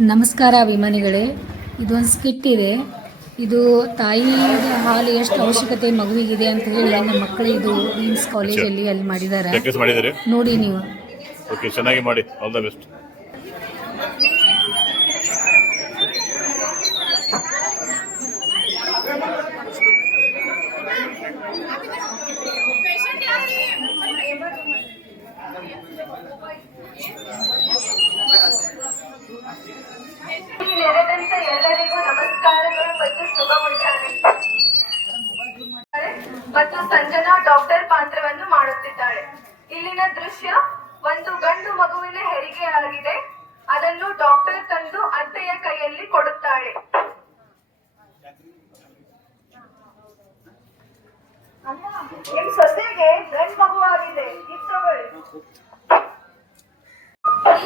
ನಮಸ್ಕಾರ ಅಭಿಮಾನಿಗಳೇ ಇದೊಂದು ಸ್ಕಿಟ್ ಇದೆ. ಇದು ತಾಯಿ ಹಾಲು ಎಷ್ಟು ಅವಶ್ಯಕತೆ ಮಗುವಿಗಿದೆ ಅಂತ ಹೇಳಿ ನಮ್ಮ ಮಕ್ಕಳು ಇದು ರೀಮ್ಸ್ ಕಾಲೇಜಲ್ಲಿ ಅಲ್ಲಿ ಮಾಡಿದ್ದಾರೆ. ನೋಡಿ ನೀವು. ಓಕೆ ಚೆನ್ನಾಗಿ ಮಾಡಿ. ಆಲ್ ದ ಬೆಸ್ಟ್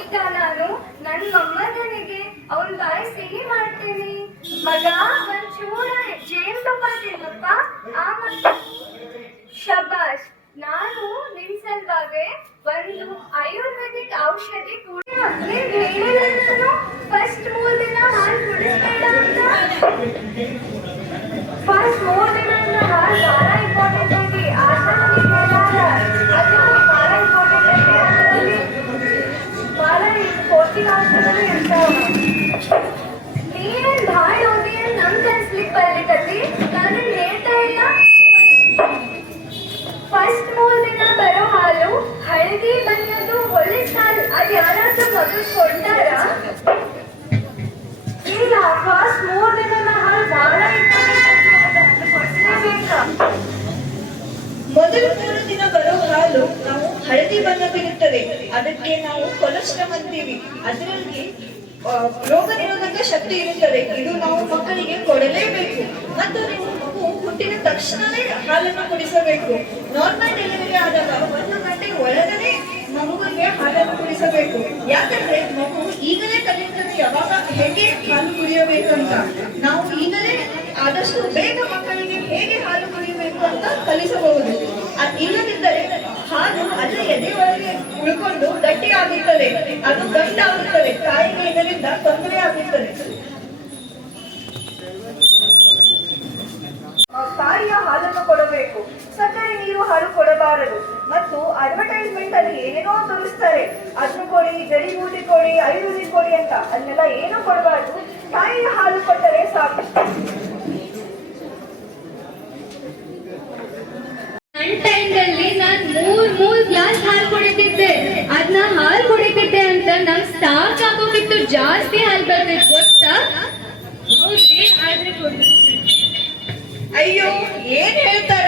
ಈಗ ನಾನು ನನ್ನ ಮೊಮ್ಮಗನಿಗೆ ಅವನ ಬಾಯಿ ಸಿಹಿ ಮಾಡ್ತೀನಿ. ಮಗ ಒಂಚೂರ ಜೇನುತುಪ್ಪ ತಿನ್ನಪ್ಪ. ಆಮ ಶಬಾಷ್, ನಾನು ನಿನ್ ಸಲುವಾಗಿ ಒಂದು ಆಯುರ್ವೇದಿಕ್ ಔಷಧಿ ಕೂಡ ನಾನು ಫಸ್ಟ್ ಮೂರ್ ದಿನ ಹಾಲು ಕುಡಿಸ್ಬೇಡ ಅಂತ. ಫಸ್ಟ್ ಮೂರ್ ದಿನ ಹಾಲು ಬಹಳ ಇಂಪಾರ್ಟೆಂಟ್ ಆಗಿ ಆದ್ರೆ ಅದು ಬಹಳ ಇಂಪಾರ್ಟೆಂಟ್ ಆಗಿ ಅದರಲ್ಲಿ ಬಹಳ ಪೌಷ್ಟಿಕಾಂಶಗಳು ಇರ್ತಾವ ನೀನ್ ಭಾಳ ಓದಿ ನಮ್ ಕನ್ಸ್ಲಿಕ್ ಬರ್ಲಿಕ್ಕತಿ ನಾನು ಹೇಳ್ತಾ ಇಲ್ಲ ಫಸ್ಟ್ ಮೂರ್ ದಿನ ಬರೋ ಹಾಲು ಹಳದಿ ಬಂದದ್ದು ಒಳ್ಳೆ ಸ್ಟಾಲ್ ಅಲ್ಲಿ ಯಾರಾದ್ರೂ ಮಗು ಕೊಂಡಾರ ಇಲ್ಲ ಫಸ್ಟ್ ಮೂರ್ ದಿನ ಹಾಲು ಬಹಳ ಮೊದಲು ಮೂರು ದಿನ ಬರೋ ಹಾಲು ನಾವು ಹಳದಿ ಬಣ್ಣವಿರುತ್ತದೆ ಅದಕ್ಕೆ ನಾವು ಕೊಲೆಸ್ಟ್ರಾಲ್ ಅಂತೀವಿ. ಅದರಲ್ಲಿ ರೋಗ ನಿರೋಧಕ ಶಕ್ತಿ ಇರುತ್ತದೆ. ಇದು ನಾವು ಮಕ್ಕಳಿಗೆ ಕೊಡಲೇಬೇಕು. ಮತ್ತು ನೀವು ಮಗು ಹುಟ್ಟಿದ ತಕ್ಷಣವೇ ಹಾಲನ್ನು ಕುಡಿಸಬೇಕು. ನಾರ್ಮಲ್ ಡೆಲಿವರಿ ಆದಾಗ ಒಳಗಡೆ ಮಗುವಿಗೆ ಹಾಲನ್ನು ಕುಡಿಸಬೇಕು. ಯಾಕಂದ್ರೆ ಮಗು ಈಗಲೇ ಕಲಿಯುತ್ತದೆ ಯಾವಾಗ ಹೇಗೆ ಹಾಲು ಕುಡಿಯಬೇಕಂತ, ನಾವು ಈಗಲೇ ಆದಷ್ಟು ಬೇಗ ಮಕ್ಕಳಿಗೆ ಹೇಗೆ ಹಾಲು ಕುಡಿಯಬೇಕು ಅಂತ ಕಲಿಸಬಹುದು. ಅದು ಇಲ್ಲದಿದ್ದರೆ ಹಾಲು ಅಲ್ಲೇ ಎದೆ ಒಳಗೆ ಉಳ್ಕೊಂಡು ಗಟ್ಟಿ ಆಗುತ್ತದೆ. ಅದು ಗಂಟಾಗುತ್ತದೆ ತಾಯಿಗೆ ಇದರಿಂದ ತೊಂದರೆ ಆಗುತ್ತದೆ. ತಾಯಿಯ ಹಾಲನ್ನು ಕೊಡಬೇಕು. ಸಕ್ಕರೆ ನೀರು ಹಾಲು ಕೊಡಬಾರದು. ಮತ್ತು ಅಡ್ವರ್ಟೈಸ್ಮೆಂಟ್ ಅಲ್ಲಿ ಏನೇನೋ ತೋರಿಸ್ತಾರೆ. ಅದನ್ನು ಕೊಡಿ ಜಡಿಬೂಟಿ ಕೊಡಿ ಆಯುರ್ವೇದಿಕ್ ಕೊಡಿ ಅಂತ. ಅದನ್ನೆಲ್ಲ ಏನೂ ಕೊಡಬಾರದು. ತಾಯಿಯ ಹಾಲು ಕೊಟ್ಟರೆ ಸಾಕು. ಮೂರ್ ಮೂರ್ ಗ್ಲಾಸ್ ಹಾಲು ಕುಡಿತಿದ್ದೆ. ಅದನ್ನ ಹಾಲು ಕುಡಿತಿದ್ದೆ ಅಂತ ನಂಗ್ ಸ್ಟಾಕ್ ಆಗೋಗಿತ್ತು. ಜಾಸ್ತಿ ಹಾಲು ಬರ್ತಿತ್ತು ಗೊತ್ತಾ? ಹೌದ್ರಿ? ಆದ್ರೆ ಅಯ್ಯೋ ಏನ್ ಹೇಳ್ತಾರ?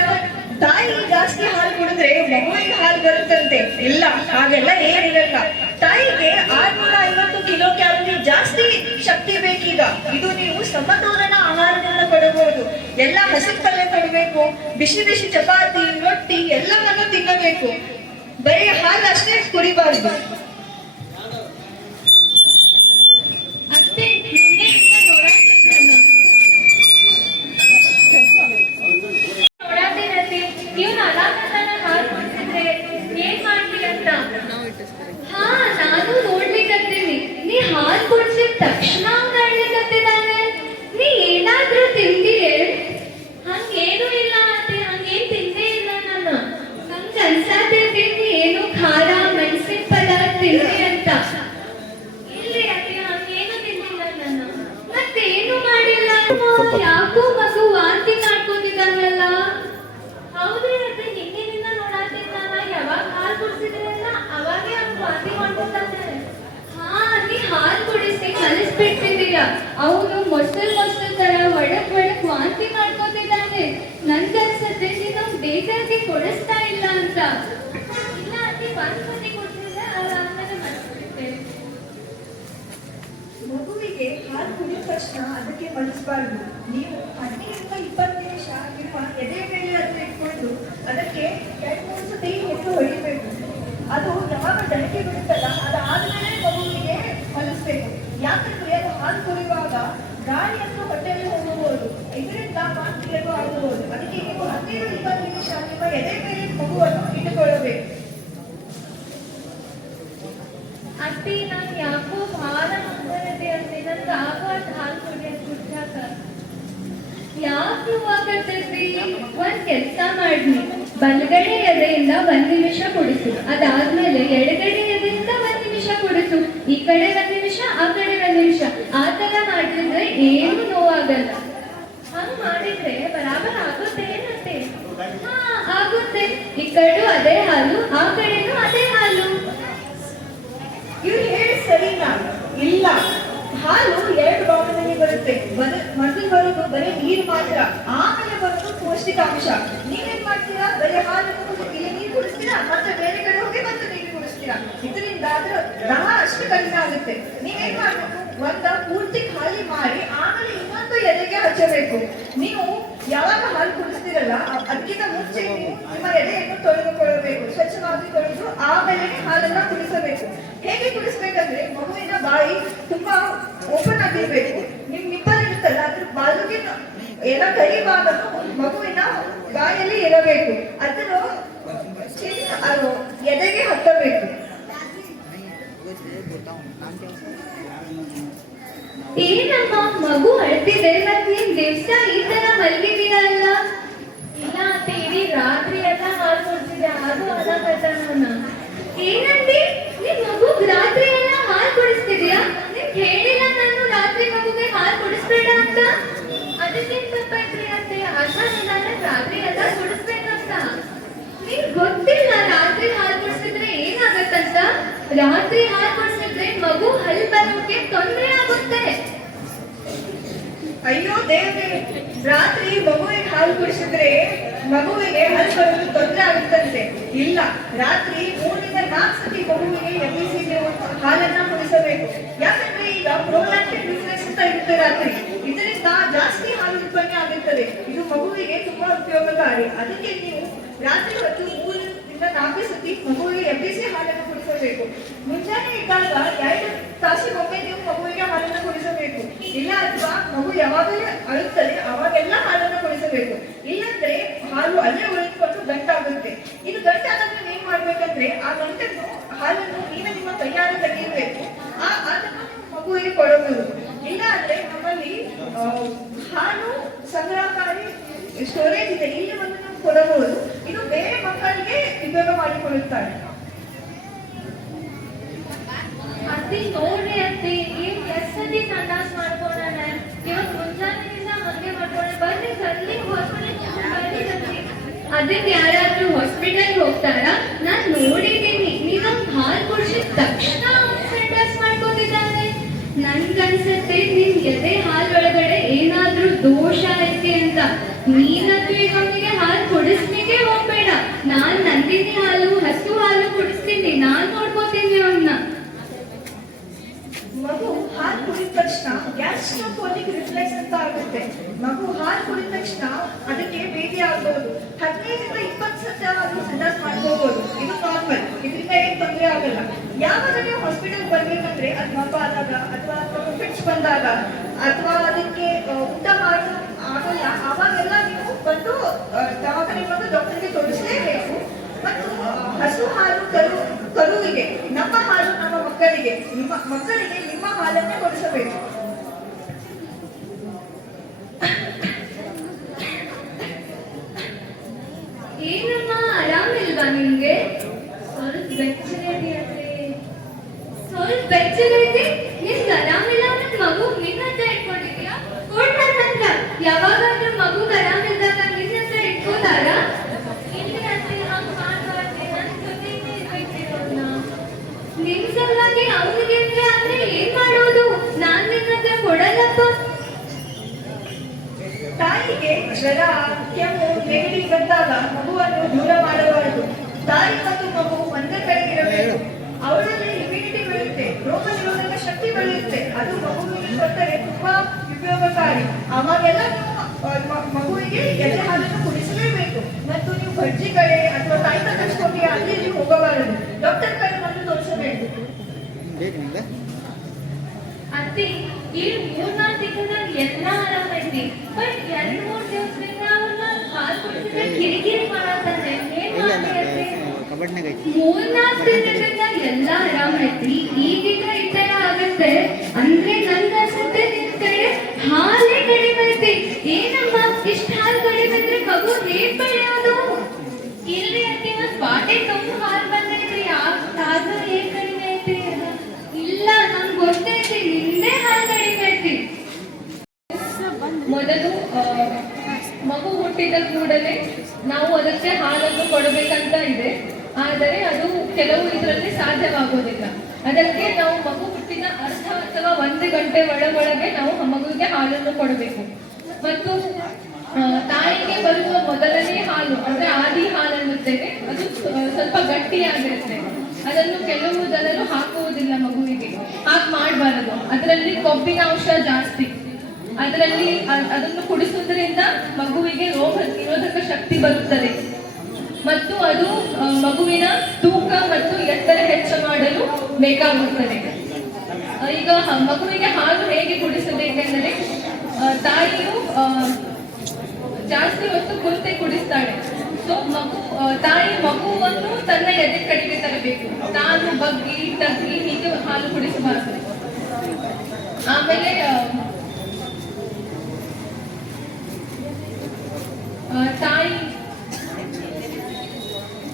ತಾಯಿ ಜಾಸ್ತಿ ಹಾಲು ಕುಡಿದ್ರೆ ಮಗುವಿಗೆ ಹಾಲು ಬರುತ್ತಂತೆ. ಇಲ್ಲ, ಹಾಗೆಲ್ಲ ಏನಿರಲ್ಲ ತಾಯಿಗೆ ಆರ್ನೂರ ಐವತ್ತು ಕಿಲೋ ಕ್ಯಾಲೋರಿ ಜಾಸ್ತಿ ಶಕ್ತಿ ಬೇಕೀಗ. ಇದು ನೀವು ಸಮತೋಲನ ಆಹಾರದಿಂದ ಕೊಡಬಹುದು. ಎಲ್ಲ ಹಸಿ ಪಲ್ಯ ಕೊಡಬೇಕು, ಬಿಸಿ ಬಿಸಿ ಚಪಾತಿ, ರೊಟ್ಟಿ ಎಲ್ಲವನ್ನು ತಿನ್ನಬೇಕು. ಬರೀ ಹಾಲು ಅಷ್ಟೇ ಕುಡಿಬಾರ್ದು ಅತ್ತೆ ನಿನ್ನೆಯಿಂದ ನೋಡಾತಿದ್ದೆ ನಾನು. ನೋಡಾತಿರತ್ತೆ ನೀವು ನಲಾಕತನ ಹಾಲು ಕುಡಿಸಿದ್ರೆ ಏನ್ ಮಾಡ್ತೀರಿ ಅಂತ ಹಾ ನಾನು ನೋಡ್ಲಿಕತ್ತೀನಿ ನೀ ಹಾಲು ಕುಡಿಸಿದ ತಕ್ಷಣ ಕಾಣ್ಲಿಕತ್ತಿದ್ದಾನೆ ನೀ ಏನಾದ್ರೂ ತಿಂತೀಯೇ ಹಂಗೇನು ಇಲ್ಲ ಅತ್ತೆ ಹಂಗೇನ್ ತಿಂದೇ ಇಲ್ಲ ನಾನು ನಂಗ್ ಅನ್ಸಾತೈತಿ ನೀ ಏನು ಖಾರ ಮೆಣಸಿನ ಪದಾರ್ಥ ತಿಂದಿ ಅಂತ ಇಲ್ಲಿ ಅತ್ತೆ ಹಂಗೇನು ತಿಂದಿಲ್ಲ ನಾನು ಮತ್ತೇನು ಮಾಡಿಲ್ಲ ಯಾಕೋ ಮಗು ವಾಂತಿ ಮಾಡ್ಕೊಂಡಿದ್ದಾನಲ್ಲ ಹೌದ್ರಿ ಅತ್ತೆ ಹಿಂದಿನಿಂದ ನೋಡಾತಿದ್ದಾನ ಯಾವಾಗ ಹಾಲು ಕುಡಿಸಿದ್ರಲ್ಲ ಅವಾಗೆ ಅವ್ನು ವಾಂತಿ ಮಾಡ್ಕೊತಾನೆ ಹಾ ನೀ ಹಾಲು ಕುಡಿಸಿ ಕಲಿಸ್ಬಿಟ್ಟಿದ್ದೀಯ ಅವನು ಮೊಸರು ಮೊಸರು ತರ ಒಡಕ್ ಒಡಕ್ ವಾಂತಿ ಮಾಡ್ಕೊತಿದ್ದಾನೆ ನನ್ಗನ್ಸತ್ತೆ ನಾವು ಬೇಜಾರಿಗೆ ಕೊಡಿಸ್ತಾ ಇಲ್ಲ ಅಂತ. ಇಲ್ಲ ಒಂದ್ ಸತಿ ಕೊಟ್ಟಿದ್ರೆ ಆಮೇಲೆ ಮಾಡ್ಬಿಡ್ತೇನೆ ಮಗುವಿಗೆ ಹಾಲು ಕುಡಿದ ತಕ್ಷಣ ಅದಕ್ಕೆ ಮಲಿಸಬಾರ್ದು ನೀವು ಹದಿನೈದರಿಂದ ಇಪ್ಪತ್ತು ನಿಮಿಷ ನಿಮ್ಮ ಎದೆ ಮೇಲೆ ಹತ್ರ ಇಟ್ಕೊಂಡು ಅದಕ್ಕೆ ಎರಡು ಮೂರು ಸತಿ ಹೊಟ್ಟು ಹೊಡಿಬೇಕು. ಅದು ಯಾವಾಗ ದಣಿಕೆ ಬಿಡುತ್ತಲ್ಲ ಅದಾದ್ಮೇಲೆ ಮಗುವಿಗೆ ಹೊಲಿಸ್ಬೇಕು ಯಾಕಂದ್ರೆ ಅದು ಹಾಲು ಕುಡಿಯುವಾಗ ಗಾಳಿಯನ್ನು ಹೊಟ್ಟೆಯಲ್ಲಿ ಹೋಗಬಹುದು ಎದೆ ಮೇಲೆ ಮಗುವನ್ನು ಇಟ್ಟುಕೊಳ್ಳಬೇಕು ಅತ್ತಿ ನಾನು ಯಾಕೋ ಭಾರ ಮಂದನಿದೆ ಅಂತೆ ನನ್ಗೆ ಆವಾಗ ಹಾಲು ಕೊಡಿ ಕುಡ್ಯಾಕ ಯಾಕೆ? ಆಗತ್ತಿದ್ರಿ ಒಂದ್ ಕೆಲಸ ಮಾಡಿ ಬಲಗಡೆ ಎದೆಯಿಂದ ಒಂದ್ ನಿಮಿಷ ಕುಡಿಸು. ಅದಾದ್ಮೇಲೆ ಎಡಗಡೆ ಎದೆಯಿಂದ ಒಂದ್ ನಿಮಿಷ ಕುಡಿಸು. ಈ ಕಡೆ ಒಂದ್ ನಿಮಿಷ, ಆ ಕಡೆ ಒಂದ್ ನಿಮಿಷ. ಆ ತರ ಮಾಡಿದ್ರೆ ಏನು ನೋವಾಗಲ್ಲ. ಹಂಗ್ ಮಾಡಿದ್ರೆ ಈ ಅದೇ ಹಾಲು, ಆ ಕಡೆನೂ ಅದೇ ಹಾಲು. ಇವ್ರು ಹೇಳಿ ಸರಿನಾ ಇಲ್ಲ. ಹಾಲು ಎರಡು ಭಾಗದಲ್ಲಿ ಬರುತ್ತೆ. ಮೊದಲು ಬರೋದು ಬರೀ ನೀರು ಮಾತ್ರ. ಆಮೇಲೆ ಬರೋದು ಪೌಷ್ಟಿಕಾಂಶ. ನೀವೇನ್ ಮಾಡ್ತೀರಾ? ಬರೀ ಹಾಲು ಇಲ್ಲಿ ನೀರು ಕುಡಿಸ್ತೀರಾ? ಮತ್ತೆ ಬೇರೆ ಕಡೆ ಹೋಗಿ ಮತ್ತೆ ನೀರು ಕುಡಿಸ್ತೀರಾ? ಇದರಿಂದ ಅದ್ರ ದಹ ಅಷ್ಟು ಕಡಿಮೆ ಆಗುತ್ತೆ. ನೀವೇನ್ ಮಾಡ್ಬೇಕು? ಒಂದ ಪೂರ್ತಿ ಖಾಲಿ ಮಾಡಿ ಆಮೇಲೆ ಇನ್ನೊಂದು ಎದೆಗೆ ಹಚ್ಚಬೇಕು ನೀವು ಯಾವಾಗ ಹಾಲು ಕುಡಿಸ್ತೀರಲ್ಲ ಅ- ಅದಕ್ಕಿಂತ ಮುಂಚೆ ನೀವು ನಿಮ್ಮ ಎದೆಯನ್ನು ಸ್ವಚ್ಛವಾಗಿ ತೊಳೆದು ಆಮೇಲೆ ಹಾಲನ್ನ ಕುಡಿಸಬೇಕು ಹೇಗೆ ಕುಡಿಸ್ಬೇಕಂದ್ರೆ ಮಗುವಿನ ಬಾಯಿ ತುಂಬಾ ಓಪನ್ ಆಗಿರ್ಬೇಕು. ನಿಮ್ ನಿಪ್ಪಲ್ ಇರುತ್ತಲ್ಲ, ಅದ್ರ ಬಾಲುಗೆ ಎಲ್ಲ ಕೈ ಮಗುವಿನ ಬಾಯಲ್ಲಿ ಇರಬೇಕು. ಅದರ ಎದೆಗೆ ಹತ್ತಬೇಕು. ಏನಮ್ಮ ಮಗು ಅಳ್ತಿದೆ ಮತ್ ನೀನ್ ದಿವ್ಸ ಈ ತರ ಮಲ್ಗಿದೀಯಲ್ಲ ಇಲ್ಲ ಅತ್ತೆ ಇಡೀ ರಾತ್ರಿ ಎಲ್ಲ ಹಾಲು ಅದು ಅದಾಗತ್ತಾನ ಏನಂದಿ? ನಿನ್ ಮಗು ರಾತ್ರಿ ಎಲ್ಲ ಹಾಲು ಕುಡಿಸ್ತಿದ್ಯಾ? ನಿನ್ ಹೇಳಿಲ್ಲ ನಾನು ರಾತ್ರಿ ಮಗುಗೆ ಹಾಲು ಕುಡಿಸ್ಬೇಡ ಅಂತ. ಅದಕ್ಕೇನ್ ತಪ್ಪಾಯ್ತ್ರಿ ಅತ್ತೆ ಅಣ್ಣ ನಿಧಾನ ರಾತ್ರಿ ಎಲ್ಲ ಕುಡಿಸ್ಬೇಕಂತ. ನಿನ್ ಗೊತ್ತಿಲ್ಲ ರಾತ್ರಿ ಹಾಲು ಕುಡಿಸಿದ್ರೆ ಏನಾಗತ್ತಂತ? ರಾತ್ರಿ ಹಾಲು ಕುಡಿಸಿದ್ರೆ ಮಗು ಹಲ್ ಬರೋಕೆ ತೊಂದರೆ ಆಗುತ್ತೆ. ಅಯ್ಯೋ ದೇವ್ರಿ, ರಾತ್ರಿ ಮಗುವಿಗೆ ಹಾಲು ಕುಡಿಸಿದ್ರೆ ಮಗುವಿಗೆ ಹಲ್ ಬರೋದು ತೊಂದರೆ ಆಗುತ್ತಂತೆ. ಇಲ್ಲ, ರಾತ್ರಿ ಮೂರರಿಂದ ನಾಲ್ಕು ಸತಿ ಮಗುವಿಗೆ ಎಬ್ಬಿಸಿ ಹಾಲನ್ನ ಕುಡಿಸಬೇಕು. ಯಾಕಂದ್ರೆ ಈಗ ಪ್ರೋಲಾಕ್ಟಿನ್ ಬಿಸ್ನೆಸ್ ಅಂತ ಇರುತ್ತೆ ರಾತ್ರಿ. ಇದರಿಂದ ಜಾಸ್ತಿ ಹಾಲು ಉತ್ಪನ್ನ ಆಗುತ್ತದೆ. ಇದು ಮಗುವಿಗೆ ತುಂಬಾ ಉಪಯೋಗಕಾರಿ. ಅದಕ್ಕೆ ನೀವು ರಾತ್ರಿ ಹೊತ್ತು ಮೂರರಿಂದ ನಾಲ್ಕು ಸತಿ ಮಗುವಿಗೆ ಎಬ್ಬಿಸಿ ಹಾಲನ್ನು ಕುಡಿಸಬೇಕು. ಮುಂಜಾನೆ ಇದ್ದಾಗ ಎರಡು ತಾಸಿಗೊಮ್ಮೆ ನೀವು ಮಗುವಿಗೆ ಹಾಲನ್ನು ಕುಡಿಸಬೇಕು. ಇಲ್ಲ ಅಥವಾ ಮಗು ಯಾವಾಗಲೇ ಅಳುತ್ತದೆ ಅವಾಗೆಲ್ಲ ಹಾಲನ್ನು ಕುಡಿಸಬೇಕು. ಇಲ್ಲಂದ್ರೆ ಹಾಲು ಅಲ್ಲೇ ಉಳಿದುಕೊಂಡು ಗಂಟಾಗುತ್ತೆ. ಇದು ಗಂಟಾದಾಗ ನೀವು ಏನ್ ಮಾಡ್ಬೇಕಂದ್ರೆ ಆ ಗಂಟನ್ನು, ಹಾಲನ್ನು ನೀವೇ ನಿಮ್ಮ ಕೈಯಾರ ತೆಗೆಯಬೇಕು. ಆ ಅದನ್ನು ಮಗುವಿಗೆ ಕೊಡಬಹುದು. ಇಲ್ಲ ಅಂದ್ರೆ ನಮ್ಮಲ್ಲಿ ಹಾಲು ಸಂಗ್ರಹಕಾರಿ ಸ್ಟೋರೇಜ್ ಇದೆ. ಇಲ್ಲಿ ಒಂದು ನಾವು ಕೊಡಬಹುದು. ಇದು ಬೇರೆ ಮಕ್ಕಳಿಗೆ ಉಪಯೋಗ ಮಾಡಿಕೊಳ್ಳುತ್ತಾರೆ. ಅತಿ ಅತ್ತಿ ಅದಕ್ಕೆ ಯಾರಾದ್ರೂ ಹಾಸ್ಪಿಟಲ್ ಹೋಗ್ತಾರ? ನಾನ್ ನೋಡಿದ್ದೀನಿ. ನೀವ್ ಹಾಲ್ ಕುಡಿಸಿದ ತಕ್ಷಣ ಸಂಡಾಸ್ ಮಾಡ್ಕೊಂಡಿದ್ದಾರೆ. ನನ್ಗನ್ಸತ್ತೆ ನಿಮ್ ಎದೆ ಹಾಲ್ ಒಳಗಡೆ ಏನಾದ್ರೂ ದೋಷ ಐತೆ ಅಂತ ಈಗ ಅವನಿಗೆ ಹಾಲು ಕುಡಿಸ್ಲಿಕ್ಕೆ ಹೋಗ್ಬೇಡ ನಾನ್ ನಂದಿನಿ ಹಾಲು ಹಸು ಹಾಲು ಕುಡಿಸ್ತೀನಿ ನಾನ್ ನೋಡ್ಕೋತೀನಿ ಅವನ್ನ ಮಗು ಹಾಲು ಕುಡಿದ ತಕ್ಷಣ ಗ್ಯಾಸ್ಟ್ರೋಕೋಲಿಕ್ ರಿಫ್ಲೆಕ್ಸ್ ಅಂತ ಆಗುತ್ತೆ. ಮಗು ಹಾಲು ಕುಡಿದ ತಕ್ಷಣ ಅದಕ್ಕೆ ಭೇಟಿ ಆಗ್ಬೋದು. ಹದಿನೈದರಿಂದ ಇಪ್ಪತ್ತು ಸತ ಅದು ಸಂದಾಸ್ ಮಾಡ್ಕೋಬಹುದು ಇದು ನಾರ್ಮಲ್ ಇದರಿಂದ ಏನ್ ತೊಂದರೆ ಆಗಲ್ಲ. ಯಾವಾಗ ನೀವು ಹಾಸ್ಪಿಟಲ್ ಬರ್ಬೇಕಂದ್ರೆ ಅದು ಮಗು ಆದಾಗ ಅಥವಾ ಫಿಟ್ಸ್ ಬಂದಾಗ ಅಥವಾ ಅದಕ್ಕೆ ಊಟ ಮಾಡಲು ಆಗಲ್ಲ. ಅವಾಗೆಲ್ಲ ನೀವು ಬಂದು ದವಾಖಾನೆ ಬಂದು ಡಾಕ್ಟರ್ಗೆ ತೋರಿಸಲೇಬೇಕು. ಮತ್ತು ಹಸು ಹಾಲು ಕರು, ಕರುವಿಗೆ, ನಮ್ಮ ಹಾಲು ನಮ್ಮ ಮಕ್ಕಳಿಗೆ, ನಿಮ್ಮ ಮಕ್ಕಳಿಗೆ ನಿಮ್ಮ ಹಾಲನ್ನೇ ಕೊಡಿಸಬೇಕು ಏನಮ್ಮ ಆರಾಮಿಲ್ವಾ ನಿಮ್ಗೆ ಸ್ವಲ್ಪ ಬೆಚ್ಚಗಿದೆ ಅಂದ್ರೆ ಸ್ವಲ್ಪ ಬೆಚ್ಚಗೈತಿ ನಿಮ್ಗೆ ಆರಾಮಿಲ್ಲ ನನ್ ಮಗು ನಿನ್ನ ಹತ್ರ ಇಟ್ಕೊಂಡಿದ್ಯಾ ಕೊಡ್ ನನ್ ಹತ್ರ ಯಾವಾಗಾದ್ರೂ ಮಗು ಆರಾಮಿಲ್ದಾಗ ನಿನ್ನ ಹತ್ರ ಇಟ್ಕೋತಾರ ಇಲ್ಲಿ ಅತ್ತೆ ಹಂಗ್ ಮಾಡ್ಬಾರ್ದೆ ನನ್ ಜೊತೆನೇ ಇರ್ಬೇಕಿರೋ ಅವ್ನ. ನಿಮ್ ಸಲುವಾಗಿ ಅವ್ನಿಗೆ ಅಂದ್ರೆ ಏನ್ ಮಾಡೋದು ನಾನ್ ನಿನ್ನ ಹತ್ರ ಕೊಡಲ್ಲಪ್ಪ ತಾಯಿಗೆ ಜ್ವರ, ಕೆಮ್ಮು, ನೆಗಡಿ ಬಂದಾಗ ಮಗುವನ್ನು ದೂರ ಮಾಡಬಾರದು. ತಾಯಿ ಮತ್ತು ಮಗು ಒಂದೇ ಕಡೆ ಇರಬೇಕು. ಅವರಲ್ಲಿ ಇಮ್ಯುನಿಟಿ ಬೆಳೆಯುತ್ತೆ ರೋಗ ನಿರೋಧಕ ಶಕ್ತಿ ಬೆಳೆಯುತ್ತೆ ಅದು ಮಗುವಿಗೆ ಕೊಟ್ಟರೆ ತುಂಬಾ ಉಪಯೋಗಕಾರಿ. ಅವಾಗೆಲ್ಲ ಮಗುವಿಗೆ ಎದೆ ಹಾಲನ್ನು ಕುಡಿಸಲೇಬೇಕು. ಮತ್ತು ನೀವು ಬಜ್ಜಿ ಕಡೆ ಅಥವಾ ತಾಯಿ ತಗೊಂಡು ಅಲ್ಲಿ ನೀವು ಹೋಗಬಾರದು. ಡಾಕ್ಟರ್ ಕಡೆ ಬಂದು ತೋರಿಸಬೇಕು. ಅತ್ತಿ ಈ ಮೂರ್ನಾಲ್ಕು ತಿಂಗಳಾಗ ಎಲ್ಲ ಆರಾಮೈತಿ. ಬಟ್ ಎರಡ್ ಮೂರ್ ದಿವಸದಿಂದ ಅವ್ರನ್ನ ಕಿರಿಕಿರಿ ಮಾಡತ್ತಾರೆ ಏನ್ ಐತಿ. ಮೂರ್ನಾಲ್ಕು ದಿನದಿಂದ ಎಲ್ಲ ಆರಾಮೈತಿ. ಈಗೀಗ ಈ ತರ ಆಗತ್ತೆ. ಅಂದ್ರೆ ನನ್ಗೆ ಅನ್ಸುತ್ತೆ ನಿನ್ ಕಡೆ ಹಾಲೇ ಕಡಿಮೆ ಐತಿ. ಏನಮ್ಮ ಇಷ್ಟ ಹಾಲು ಬೆಳೆಯೋದು ಇಲ್ರಿ ಅತ್ತಿ ಒಂದ್ ಬಾಟೆ ತುಂಬ ಹಾಲ್ ಬಂದೈತ್ರಿ ಯಾರು ಹೇಗ್ ಕಡಿಮೆ ಐತಿ ಇಲ್ಲ ನನ್ಗೆ ಗೊತ್ತೈತಿ ನಿಂದೇ ಹಾಲ್ ಕಡಿಮೆ ಐತಿ ಮೊದಲು ಆ, ಮಗು ಹುಟ್ಟಿದ ಕೂಡಲೇ ನಾವು ಅದಕ್ಕೆ ಹಾಲನ್ನು ಕೊಡಬೇಕಂತ ಇದೆ. ಆದರೆ ಅದು ಕೆಲವು ಇದರಲ್ಲಿ ಸಾಧ್ಯವಾಗೋದಿಲ್ಲ. ಅದಕ್ಕೆ ನಾವು ಮಗು ಹುಟ್ಟಿದ ಅರ್ಧ ಅಥವಾ ಒಂದು ಗಂಟೆ ಒಳಗೊಳಗೆ ನಾವು ಮಗುವಿಗೆ ಹಾಲನ್ನು ಕೊಡಬೇಕು. ಮತ್ತು ತಾಯಿಗೆ ಬರುವ ಮೊದಲನೇ ಹಾಲು, ಅಂದ್ರೆ ಆದಿ ಹಾಲು ಅನ್ನುತ್ತೇವೆ ಅದು ಸ್ವಲ್ಪ ಗಟ್ಟಿಯಾಗಿರುತ್ತೆ. ಅದನ್ನು ಕೆಲವು ಜನರು ಹಾಕುವುದಿಲ್ಲ ಮಗುವಿಗೆ. ಹಾಕ್ ಮಾಡಬಾರದು. ಅದರಲ್ಲಿ ಕೊಬ್ಬಿನ ಅಂಶ ಜಾಸ್ತಿ. ಅದರಲ್ಲಿ ಅದನ್ನು ಕುಡಿಸುವುದರಿಂದ ಮಗುವಿಗೆ ರೋಗ ನಿರೋಧಕ ಶಕ್ತಿ ಬರುತ್ತದೆ. ಮತ್ತು ಅದು ಮಗುವಿನ ತೂಕ ಮತ್ತು ಎತ್ತರ ಹೆಚ್ಚು ಮಾಡಲು ಬೇಕಾಗುತ್ತದೆ. ಈಗ ಮಗುವಿಗೆ ಹಾಲು ಹೇಗೆ ಕುಡಿಸಬೇಕೆಂದರೆ ತಾಯಿಯು ಜಾಸ್ತಿ ಹೊತ್ತು ಕುಂತೆ ಕುಡಿಸ್ತಾಳೆ. ಸೊ ಮಗು ತಾಯಿ ಮಗುವನ್ನು ತನ್ನ ಎದೆ ಕಡೆಗೆ ತರಬೇಕು. ತಾನು ಬಗ್ಗಿ, ತಗ್ಗಿ ಹೀಗೆ ಹಾಲು ಕುಡಿಸಬಾರದು. ಆಮೇಲೆ ಆ, ಆ, ತಾಯಿ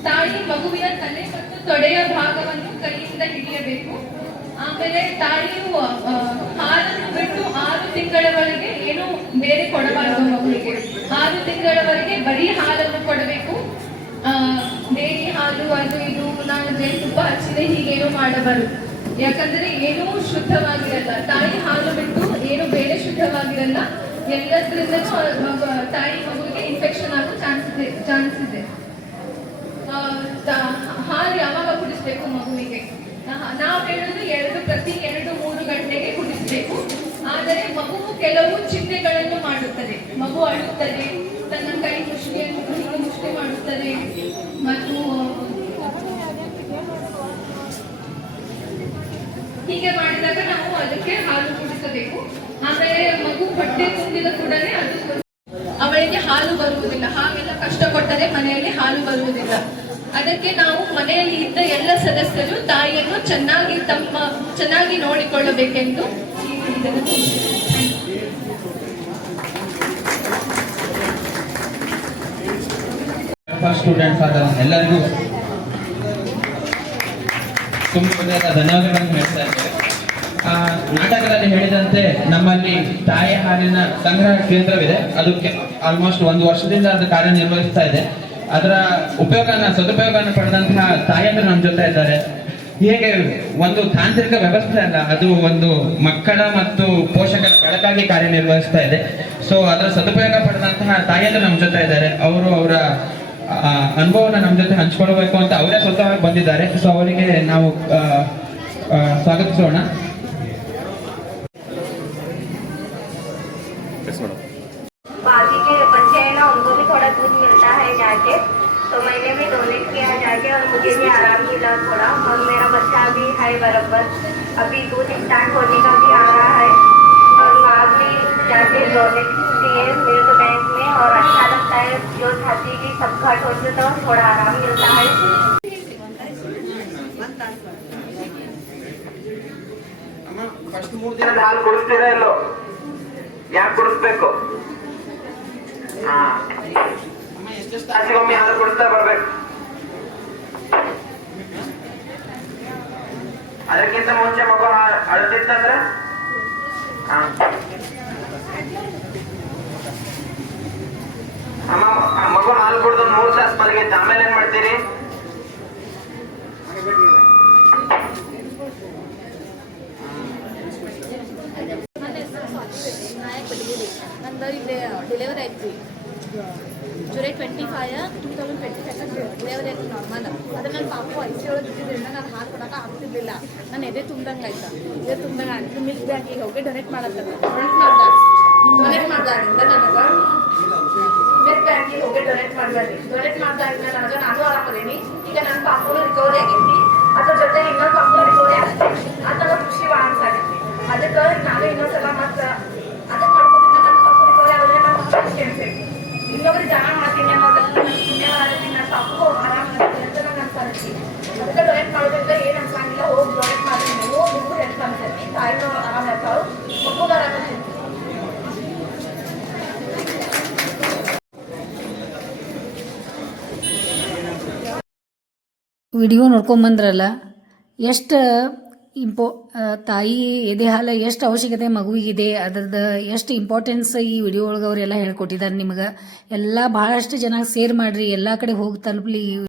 ತಾಯಿ ಮಗುವಿನ ತಲೆ ಮತ್ತು ತೊಡೆಯ ಭಾಗವನ್ನು ಕೈಯಿಂದ ಹಿಡಿಯಬೇಕು. ಆಮೇಲೆ ತಾಯಿಯು ಹಾಲನ್ನು ಬಿಟ್ಟು ಆರು ತಿಂಗಳವರೆಗೆ ಏನು ಬೇರೆ ಕೊಡಬಾರದು ಮಗುವಿಗೆ. ಆರು ತಿಂಗಳವರೆಗೆ ಬರೀ ಹಾಲನ್ನು ಕೊಡಬೇಕು. ಡೇರಿ ಹಾಲು, ಅದು ಇದು ನಾನು ಜೇನುತುಪ್ಪ ಹಚ್ಚಿದೆ ಹೀಗೇನು ಮಾಡಬಾರದು. ಯಾಕಂದ್ರೆ ಏನೂ ಶುದ್ಧವಾಗಿರಲ್ಲ. ತಾಯಿ ಹಾಲು ಬಿಟ್ಟು ಏನು ಬೇರೆ ಶುದ್ಧವಾಗಿರಲ್ಲ. ಎಲ್ಲದ್ರಿಂದ ತಾಯಿ ಮಗು- ತಾಯಿ ಮಗುವಿಗೆ ಇನ್ಫೆಕ್ಷನ್ ಆಗೋ ಚಾನ್ಸ್ ಇದೆ ಚಾನ್ಸ್ ಇದೆ ಹಾಲು ಯಾವಾಗ ಕುಡಿಸ್ಬೇಕು ಮಗುವಿಗೆ. ನಾವು ಹೇಳೋದು ಎರಡು ಪ್ರತಿ ಎರಡು ಮೂರು ಗಂಟೆಗೆ ಕುಡಿಸ್ಬೇಕು. ಆದರೆ ಮಗು ಕೆಲವು ಚಿಂತೆಗಳನ್ನು ಮಾಡುತ್ತದೆ. ಮಗು ಅಳುತ್ತದೆ, ತನ್ನ ಕೈ ಮುಷ್ಟಿಯನ್ನು, ಮುಷ್ಟಿ ಮಾಡುತ್ತದೆ, ಮತ್ತು, ಹೀಗೆ ಮಾಡಿದಾಗ ನಾವು ಅದಕ್ಕೆ ಹಾಲು ಕುಡಿಸಬೇಕು. ಆಮೇಲೆ ಮಗು ಹೊಟ್ಟೆ ತುಂಬಿದ ಕೂಡಲೇ ಅದು ಅವಳಿಗೆ ಹಾಲು ಬರುವುದಿಲ್ಲ ಹಾಗೆಲ್ಲ ಕಷ್ಟಪಟ್ಟರೆ ಮನೆಯಲ್ಲಿ ಹಾಲು ಬರುವುದಿಲ್ಲ. ಅದಕ್ಕೆ ನಾವು ಮನೆಯಲ್ಲಿ ಇದ್ದ ಎಲ್ಲ ಸದಸ್ಯರು ತಾಯಿಯನ್ನು ಚೆನ್ನಾಗಿ ತಮ್ಮ, ಚೆನ್ನಾಗಿ ನೋಡಿಕೊಳ್ಳಬೇಕೆಂದು ಸ್ಟೂಡೆಂಟ್ಸ್ ಆದ ಎಲ್ಲರಿಗೂ ತುಂಬ ಧನ್ಯವಾದಗಳನ್ನು ಹೇಳ್ತಾ ಇದ್ದೇವೆ. ನಾಟಕದಲ್ಲಿ ಹೇಳಿದಂತೆ ನಮ್ಮಲ್ಲಿ ತಾಯಿ ಹಾಲಿನ ಸಂಗ್ರಹ ಕೇಂದ್ರವಿದೆ. ಅದಕ್ಕೆ ಆಲ್ಮೋಸ್ಟ್ ಒಂದು ವರ್ಷದಿಂದ ಅದು ಕಾರ್ಯನಿರ್ವಹಿಸ್ತಾ ಇದೆ. ಅದರ ಉಪಯೋಗನ ಸದುಪಯೋಗವನ್ನು ಪಡೆದಂತಹ ತಾಯಂದಿರು ನಮ್ಮ ಜೊತೆ ಇದ್ದಾರೆ. ಹೇಗೆ ಒಂದು ತಾಂತ್ರಿಕ ವ್ಯವಸ್ಥೆ ಅಲ್ಲ, ಅದು ಒಂದು ಮಕ್ಕಳ ಮತ್ತು ಪೋಷಕರ ಬೆಳಕಾಗಿ ಕಾರ್ಯನಿರ್ವಹಿಸ್ತಾ ಇದೆ. ಸೊ ಅದರ ಸದುಪಯೋಗ ಪಡೆದಂತಹ ತಾಯಂದರು ನಮ್ಮ ಜೊತೆ ಇದ್ದಾರೆ. ಅವರು ಅವರ ಅನುಭವನ ನಮ್ಮ ಜೊತೆ ಹಂಚ್ಕೊಳ್ಬೇಕು ಅಂತ ಅವರೇ ಸ್ವತಃ ಬಂದಿದ್ದಾರೆ. ಸೊ ಅವರಿಗೆ ನಾವು ಸ್ವಾಗತಿಸೋಣ. जाके और मुझे भी आराम मिला थोड़ा और मेरा बच्चा भी है बराबर अभी दूध स्टार्ट होने का भी आ रहा है और माँ भी जाके डोनेट किए मिल्क बैंक में और अच्छा लगता है जो छाती की सब घट होती है तो थोड़ा आराम मिलता है ಫಸ್ಟ್ ಮೂರು ದಿನ ದಿನದ ಹಾಲು ಕುಡಿಸ್ತೀರಾ ಇಲ್ಲೋ ಯಾಕೆ ಕುಡಿಸ್ಬೇಕು ಹಾ ತಾಸಿಗೊಮ್ಮೆ ಹಾಲು ಕುಡಿಸ್ತಾ ಬರ್ಬೇಕು ಅದಕ್ಕಿಂತ ಮುಂಚೆ ಮಗು ಅಳ್ತಿತ್ತಂದ್ರೆ? ಮಗು ಹಾಲು ಕುಡ್ದು ಮೂರು ತಾಸು ಮಲಗಿತ್ತು ಆಮೇಲೆ ಏನ್ ಮಾಡ್ತೀರಿ? ಡೆಲಿವರಿ ಆಯ್ತು. July twenty five two thousand twenty five ಆಯ್ತು ನಾರ್ಮಲ್ ಅದ್ರ ನನ್ನ ಪಾಪು ಐಸಿ ಒಳಗೆ ಇದ್ದಿದ್ದರಿಂದ ನಾನು ಹಾಲು ಕೊಡೋಕೆ ಆಗ್ತಿರ್ಲಿಲ್ಲ. ನಾನು ಎದೆ ತುಂಬ್ದಂಗೆ ಆಯ್ತು. ಎದೆ ತುಂಬ್ದಂಗೆ ಆಯ್ತು. ಮಿಲ್ಕ್ ಬ್ಯಾಂಕಿಗೆ ಹೋಗಿ ಡೊನೇಟ್ ಮಾಡತ್ತದ. ಡೊನೇಟ್ ಮಾಡ್ದಾಗ ನನಗೆ ಮಿಲ್ಕ್ ಬ್ಯಾಂಕಿಗೆ ಹೋಗಿ ಡೊನೇಟ್ ಮಾಡಬೇಡಿ ಡೊನೇಟ್ ಮಾಡ್ದಾಗಿಂದ ನನಗೆ ನಾನು ಆರಾಮದೇನಿ ಈಗ ನನ್ನ ಪಾಪುನು ರಿಕವರಿ ಆಗೈತಿ. ಅದ್ರ ಜೊತೆ ಇನ್ನೊಂದು ಪಾಪು ರಿಕವರಿ ಆಗುತ್ತೆ ಥರ ಖುಷಿ ಭಾಳ ಅನ್ಸಾಗೈತಿ ಅದಕ್ಕೆ ನಾನು ಇನ್ನೊಂದ್ಸಲ ಮತ್ತೆ ಅದಕ್ಕೆ ಅಂತ ವಿಡಿಯೋ ನೋಡ್ಕೊಂಬಂದ್ರಲ್ಲ ಎಷ್ಟು ಇಂಪೋ ತಾಯಿ ಎದೆ ಹಾಲು ಎಷ್ಟು ಅವಶ್ಯಕತೆ ಮಗುವಿಗಿದೆ ಅದ್ರದ್ದು ಎಷ್ಟು ಇಂಪಾರ್ಟೆನ್ಸ್ ಈ ವಿಡಿಯೋ ಒಳಗೆ ಅವರೆಲ್ಲ ಹೇಳ್ಕೊಟ್ಟಿದ್ದಾರೆ ನಿಮಗೆ. ಎಲ್ಲ ಭಾಳಷ್ಟು ಜನ ಸೇರ್ ಮಾಡಿರಿ, ಎಲ್ಲ ಕಡೆ ಹೋಗಿ ತಲುಪಲಿ.